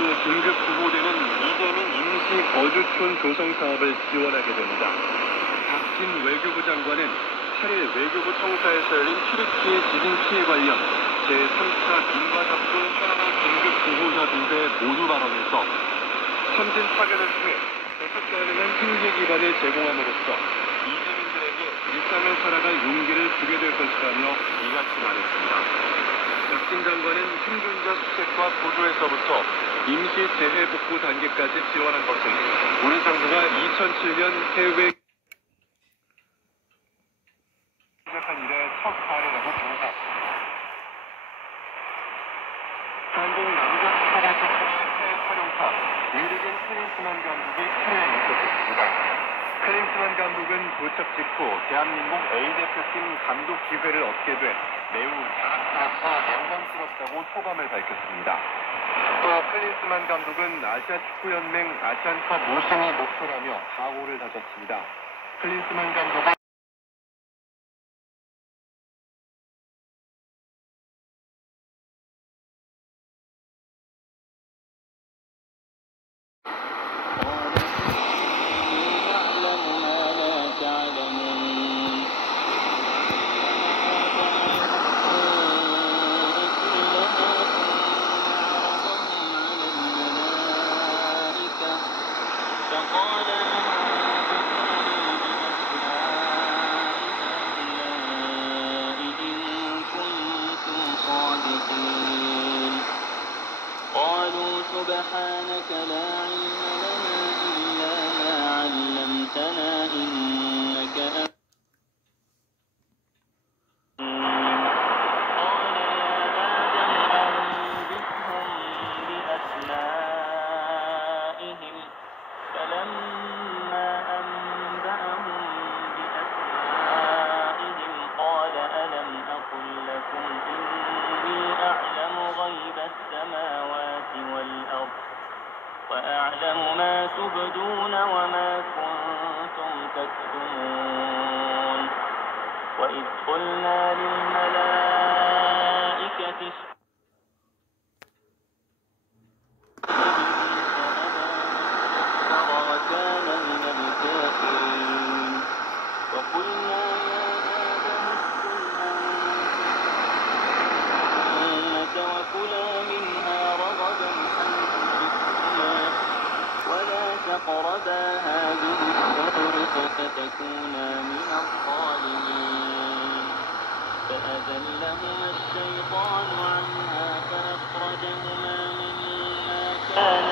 또 긴급 구호되는 이재민 임시 거주촌 조성 사업을 지원하게 됩니다. 박진 외교부 장관은 8일 외교부 청사에서 열린 튀르키예 지진 피해 관련 제3차 민관합동 현황 긴급 구호사 2배 모두 발언에서 선진 파견을 통해 계속 가능한 힘계 기반을 제공함으로써 이재민들에게 일상을 살아갈 용기를 주게 될 것이라며 이같이 말했습니다. 박진 장관은 생존자 수색과 보조에서부터 임시 재해복구 단계까지 지원한 것은 우리 정부가 2007년 해외 시작한 이래 첫 사례라고 봅니다. 한국 남자 스포츠 활용사 윌리겐 클린스만 감독이 차례에 있었습니다. 클린스만 감독은 도착 직후 대한민국 A대표팀 감독 기회를 얻게 돼 매우 자랑스럽고 영광스럽다고 소감을 밝혔습니다. 또 클린스만 감독은 아시아 축구연맹 아시안컵 우승이 목표라며 각오를 다졌습니다. 클린스만 감독은 سبحانك لا علم لنا إلا ما علمتنا إنك أنت قال يا آدم أنبئهم بأسمائهم فلما أنبأهم بأسمائهم قال ألم أقل لكم إني أعلم غيب السماوات والأرض وأعلم ما تبدون وما كنتم تكتمون وإذ قلنا للملائكة اسجدوا وكان من الكافرين وقلنا يا آدم اسكن وكلا منها رغدا ولا تقربا هذه الشجرة فتكونا من الظالمين فأذلهما الشيطان عنها فأخرجهما مما كان